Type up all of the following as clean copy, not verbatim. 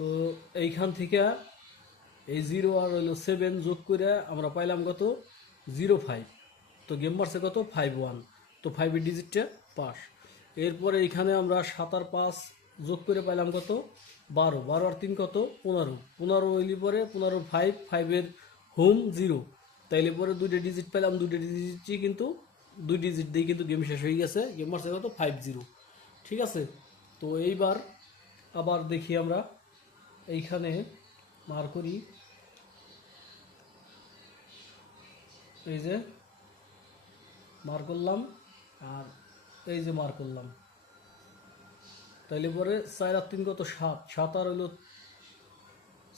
তো এইখান থেকে এই 0 আর হইলো 7 যোগ করে আমরা পাইলাম কত 0.5। তো গেম মারছে কত 5.1। তো 5-এর ডিজিটটা পাস। এরপরে এইখানে আমরা 7 আর 5 যোগ করে পাইলাম কত 12। 12 আর 3 কত 15। 15 হইলে পরে 15 5, 5-এর হোম 0। তাইলে পরে দুইটা ডিজিট পেলাম, দুইটা ডিজিটই কিন্তু দুই ডিজিট দিয়ে কিন্তু গেম শেষ হয়ে গেছে। গেম মারছে কত 5-0। ঠিক আছে। তো এইবার আবার দেখি আমরা এইখানে মার করি, এই যে মার করলাম আর এই যে মার করলাম। তাইলে পরে 4 আর 3 কত 7। 7 আর হইলো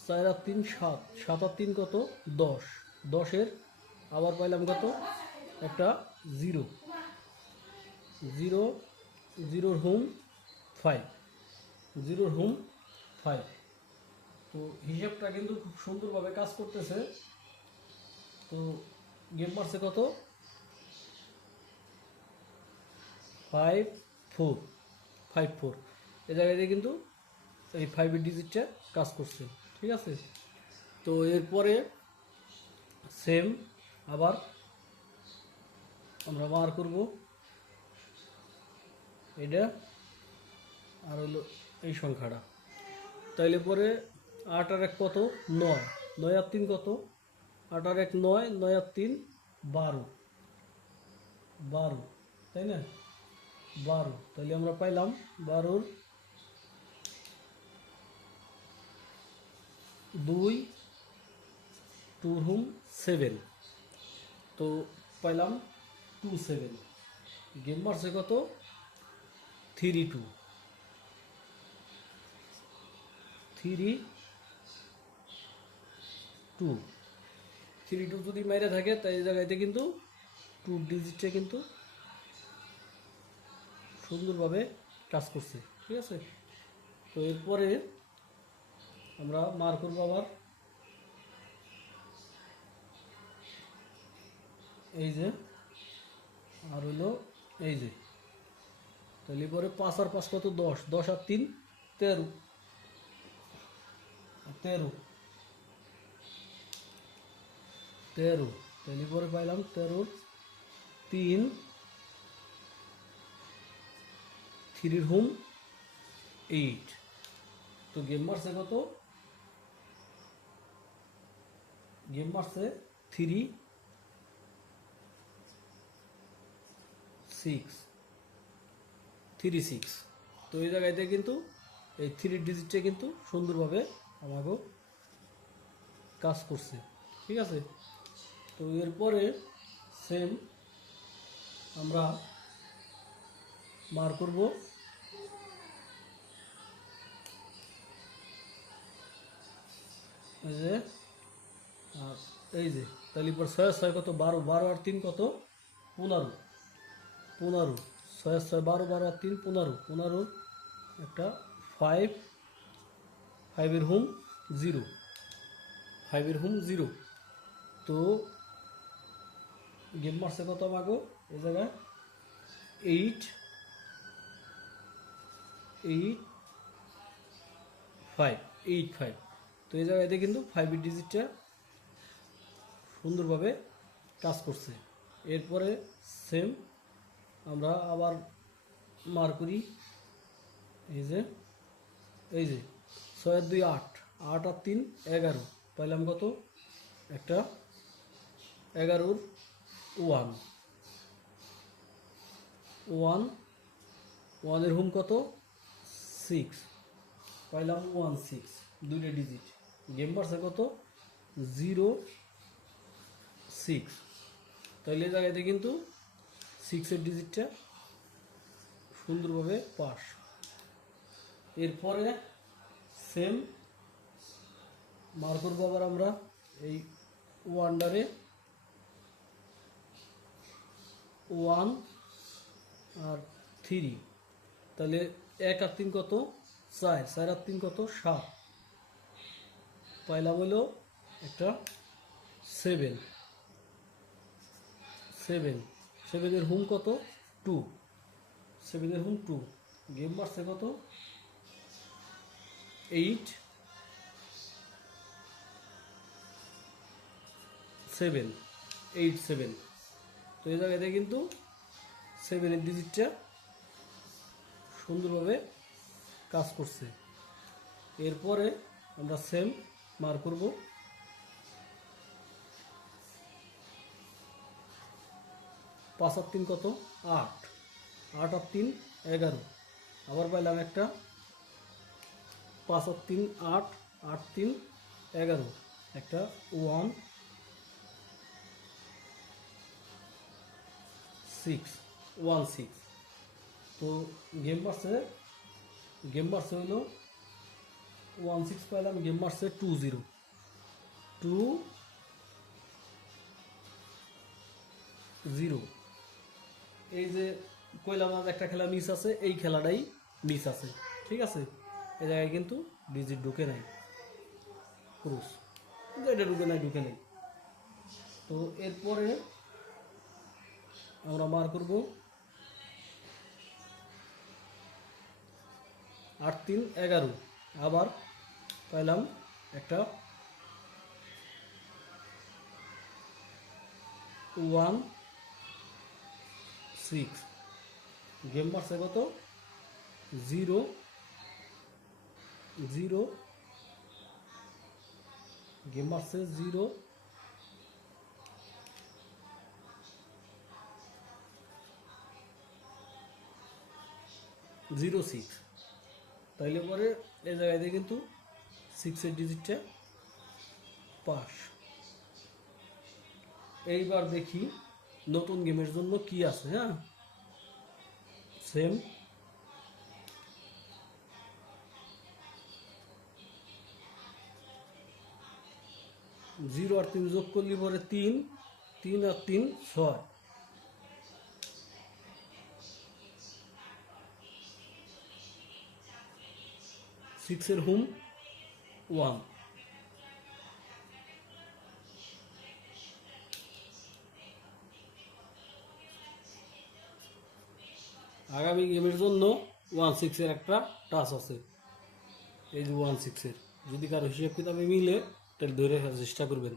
4 আর 3 7। 7 আর 3 কত 10। 10-এর আবার পাইলাম কত একটা 0। 0, 0-র হোম 5। 0-র হোম 5। তো হিসাবটা কিন্তু খুব সুন্দরভাবে কাজ করতেছে। তো গেম মারছে কত 5-4। 5-4 এই জায়গায় কিন্তু এই 5-এর ডিজিটটা কাজ করছে। ঠিক আছে। তো এরপরে সেম আবার আমরা বার করব এটা আর হলো এই সংখ্যাটা। তাইলে পরে 8 আর 1 কত 9। 9 আর 3 কত 8 আর 1 9। 9 আর 3 12। 12 তাই না 12। তাহলে আমরা পাইলাম 12-র 2, 2 হোম 7। তো পাইলাম 2-7। গেম মারছে কত 3-2। 3-2 3-2 যদি মেরে থাকে তাই এই জায়গাতে কিন্তু 2 ডিজিটটা কিন্তু সুন্দরভাবে কাজ করছে। ঠিক আছে। তো এরপরে আমরা মার করবো আবার এই যে আর হইলো এই যে। তাহলে পরে 5 আর 5 কত 10। 10 আর 3 13। 13 13। তাহলে পরে পাইলাম 13-র 3। 3-র হোম 8। তো গেম মারছে কত গেম মারছে 3-6। 3-6। তো এই জায়গাতে কিন্তু এই 3 ডিজিটটা কিন্তু সুন্দরভাবে আমাকে কাজ করছে। ঠিক আছে। তো এরপরে সেম আমরা মার করব এই যে আর এই যে। তাহলে পর 6 আর 6 কত 12। 12 আর 3 কত 15। 15 6 আর 6 12। 12 আর 3 15। 15 একটা 5। 5-এর হোম 0। 5-এর হোম 0। তো গেম মারছে কত আমাগো এই জায়গায় 8, 8, 5। 8, 5। তো এই জায়গাতে কিন্তু 5-এর ডিজিটটা সুন্দরভাবে কাজ করছে। এরপরে সেম আমরা আবার মার করি এই যে 6 আর 2 8। 8 আর 3 11। পাইলাম কত একটা 11-র 1। 1, 1-এর হোম কত 6। পাইলাম 1-6। দুইটা ডিজিট। গেম মারছে কত 0-6। তাহলে এই জায়গাতে কিন্তু 6-এর ডিজিটটা সুন্দরভাবে পাস। এরপরে সেম মার করবো আবার আমরা এই ওয়ান্ডারে 1 আর 3। তাহলে 1 আর 3 কত 4। 4 আর 3 কত 7। পাইলাম হলো একটা 7। 7। 7-এর হোম কত 2। 7-এর হোম 2। গেম মারছে কত 8। 787। তো এই জায়গাতে কিন্তু 7-এর ডিজিটটা সুন্দরভাবে কাজ করছে। এরপরে আমরা সেম মার করব। 5 আর 3 কত? 8। 8 আর 3 11। আবার পাইলাম একটা 5 আর 3 8, 8 3 11, একটা 1 6 1 6। তো গেম মারছে হইলো 1 6 পাইলাম, গেম মারছে 2 0 2 0। এই যে কইলাম না একটা খেলা মিস আছে, এই খেলাটাই মিস আছে, ঠিক আছে। এই জায়গায় কিন্তু ডিজিট ঢুকে নাই, ক্রুশ এটা ঢুকে নাই। তো এরপরে আমরা মার করব 8 3 11। আবার পাইলাম একটা 1 6। গেম মারছে কত? 0 0। গেম মারছে 0 0 6। তাইলে পরে এই জায়গাতে কিন্তু 6-এর ডিজিটটা পাস। এইবার দেখি নতুন গেমের জন্য কি আছে। হ্যাঁ, সেম 0 আর 3 যোগ করলে পরে 3 3 আর 3 6। 6-এর হোম 1। আগামী গেমের জন্য 1 6-এর একটা টাচ আছে, এই যে 1 6-এর। যদি কারো হিসেব কিতাবে মিলে তাহলে ধরে রাখার চেষ্টা করবেন।